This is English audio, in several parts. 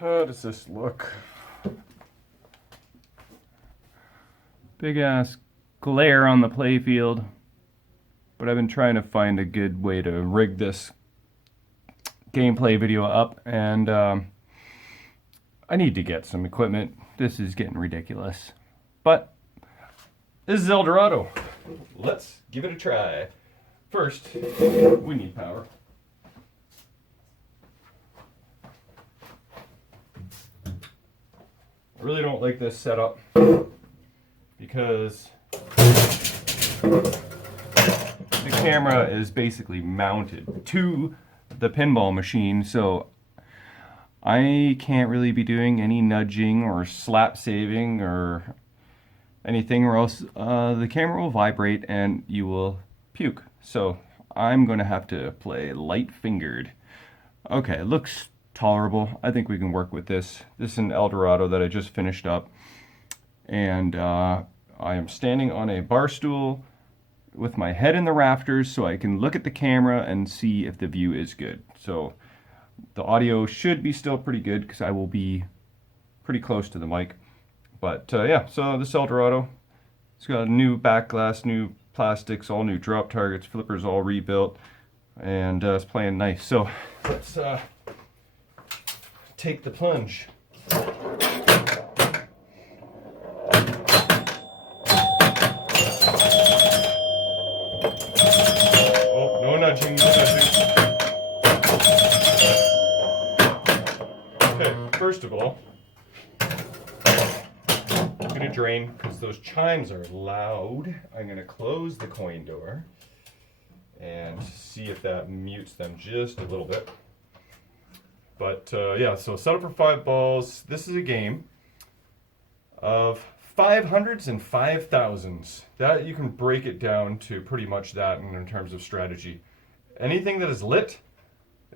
How does this look? Big ass glare on the playfield, but I've been trying to find a good way to rig this gameplay video up, and I need to get some equipment. This is getting ridiculous, but this is Dorado. Let's give it a try. First, we need power. I really don't like this setup because the camera is basically mounted to the pinball machine, so I can't really be doing any nudging or slap saving or anything, or else the camera will vibrate and you will puke. So I'm going to have to play light fingered. Okay, it looks tolerable. I think we can work with this. This is an Dorado that I just finished up, and I am standing on a bar stool with my head in the rafters so I can look at the camera and see if the view is good. So the audio should be still pretty good because I will be pretty close to the mic. But yeah, so this Dorado, it's got a new back glass, new plastics, all new drop targets, flippers all rebuilt, and it's playing nice. So let's take the plunge. Oh, no nudging, no nudging. Okay, first of all, I'm going to drain because those chimes are loud. I'm going to close the coin door and see if that mutes them just a little bit. But yeah, so set up for 5 balls. This is a game of 500s and 5,000s. That you can break it down to pretty much that in terms of strategy. Anything that is lit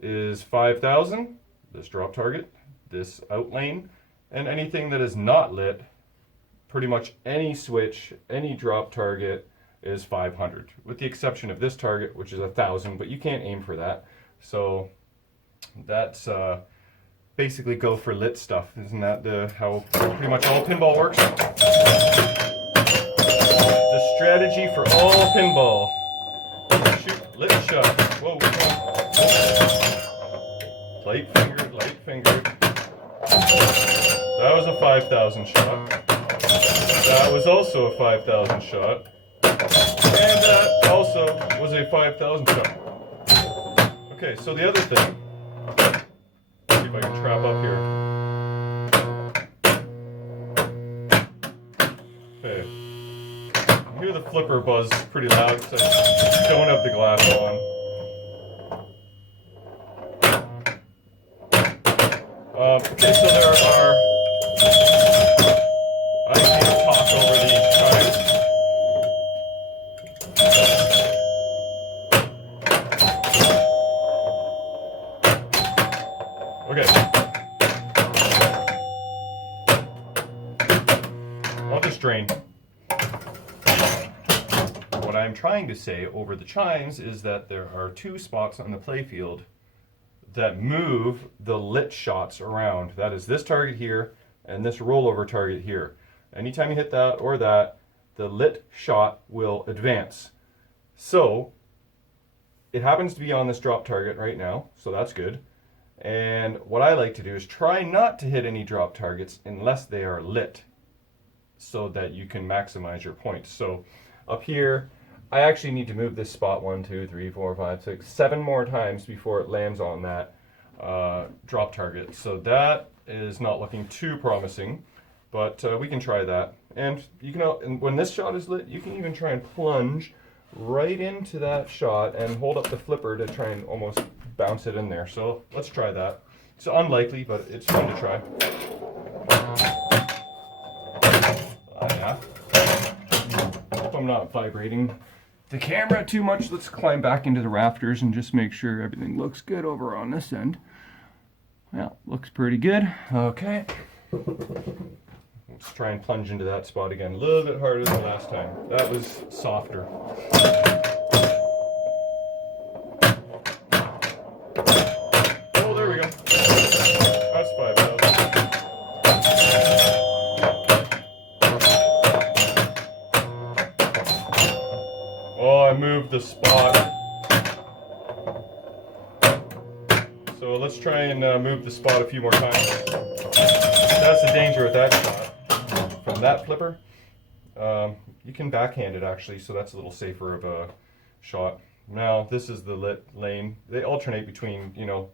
is 5,000, this drop target, this out lane, and anything that is not lit, pretty much any switch, any drop target is 500, with the exception of this target, which is 1,000, but you can't aim for that. So that's basically go for lit stuff. Isn't that how pretty much all pinball works? The strategy for all pinball. Shoot, lit shot. Whoa, whoa. Light fingered, light fingered. That was a 5,000 shot. That was also a 5,000 shot. And that also was a 5,000 shot. Okay, so the other thing, see if I can trap up here. Okay. I hear the flipper buzz pretty loud because I don't have the glass on. Okay, so there are, I can't talk over these chimes. Okay. I'll just drain. What I'm trying to say over the chimes is that there are 2 spots on the playfield that move the lit shots around. That is this target here and this rollover target here. Anytime you hit that or that, the lit shot will advance. So it happens to be on this drop target right now, so that's good. And what I like to do is try not to hit any drop targets unless they are lit, so that you can maximize your points. So up here, I actually need to move this spot 1, 2, 3, 4, 5, 6, 7 more times before it lands on that drop target. So that is not looking too promising, but we can try that. And you can, and when this shot is lit, you can even try and plunge right into that shot and hold up the flipper to try and almost bounce it in there. So let's try that. It's unlikely, but it's fun to try. Yeah. Hope I'm not vibrating the camera too much. Let's climb back into the rafters and just make sure everything looks good over on this end. Well, looks pretty good. Okay. Let's try and plunge into that spot again. A little bit harder than last time. That was softer. Oh, there we go. That's 5,000. So let's try and move the spot a few more times. That's the danger with that shot. From that flipper, you can backhand it actually, so that's a little safer of a shot. Now this is the lit lane. They alternate between, you know,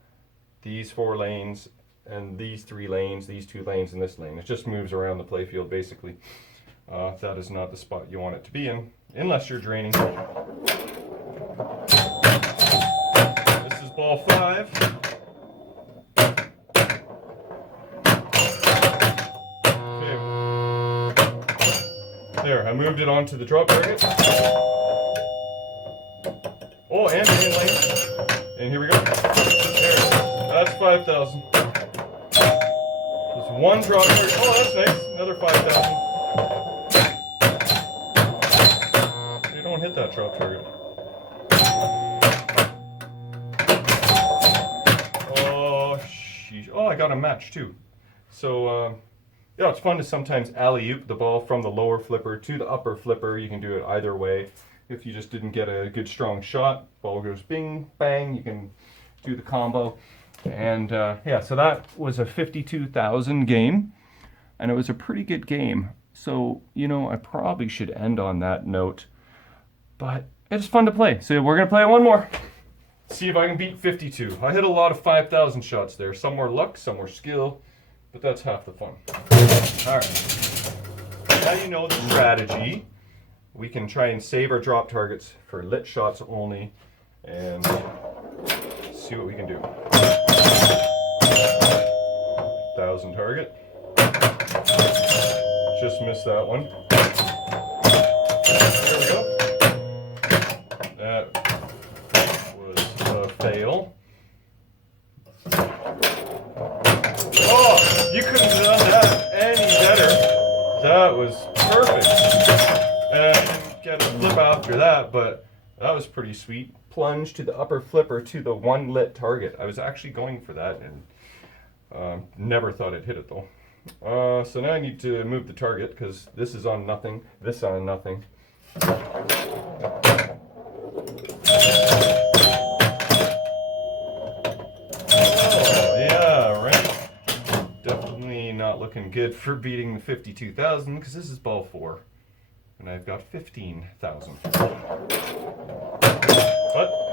these 4 lanes and these 3 lanes, these 2 lanes, and this lane. It just moves around the playfield basically. That is not the spot you want it to be in, unless you're draining. This is ball 5. There, I moved it onto the drop target. Oh, and in lane. And here we go. There. That's 5,000. There's 1 drop target. Oh, that's nice. Another 5,000. You don't hit that drop target. Oh, sheesh. Oh, I got a match too. So, yeah, it's fun to sometimes alley-oop the ball from the lower flipper to the upper flipper. You can do it either way. If you just didn't get a good strong shot, ball goes bing, bang, you can do the combo. And yeah, so that was a 52,000 game, and it was a pretty good game. So, you know, I probably should end on that note, but it's fun to play. So we're gonna play one more. See if I can beat 52. I hit a lot of 5,000 shots there. Some were luck, some were skill. But that's half the fun. Alright, now you know the strategy. We can try and save our drop targets for lit shots only and see what we can do. 1,000 target. Just missed that one. There we go. That was a fail. Oh, you couldn't have done that any better. That was perfect. And I didn't get a flip after that, but that was pretty sweet. Plunge to the upper flipper to the 1 lit target. I was actually going for that and never thought I'd hit it though. So now I need to move the target because this is on nothing, this on nothing. Looking good for beating the 52,000 because this is ball 4 and I've got 15,000. But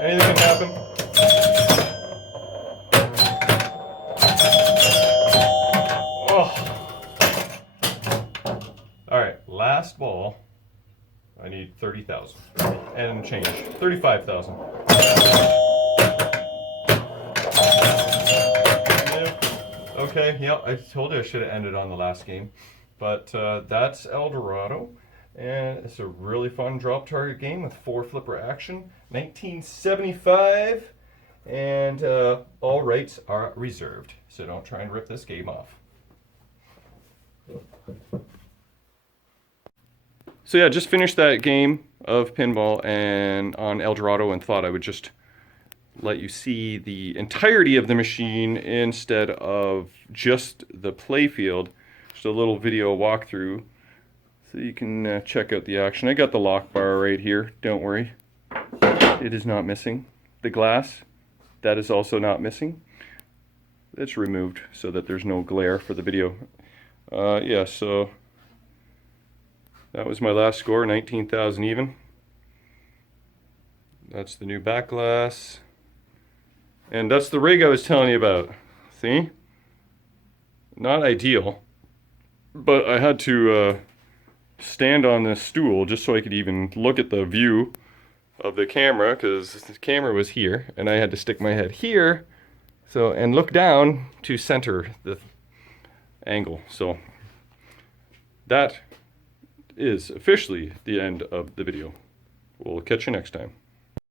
anything can happen. Oh. Alright, last ball. I need 30,000 and change. 35,000. Okay, yeah, I told you I should have ended on the last game. But that's El Dorado. And it's a really fun drop target game with 4 flipper action. 1975. And all rights are reserved. So don't try and rip this game off. So yeah, just finished that game of pinball and on El Dorado and thought I would just let you see the entirety of the machine instead of just the playfield. Just a little video walkthrough so you can check out the action. I got the lock bar right here, don't worry. It is not missing. The glass, that is also not missing. It's removed so that there's no glare for the video. Yeah, so that was my last score, 19,000 even. That's the new back glass. And that's the rig I was telling you about. See? Not ideal. But I had to stand on this stool just so I could even look at the view of the camera, because the camera was here and I had to stick my head here and look down to center the angle. So that is officially the end of the video. We'll catch you next time.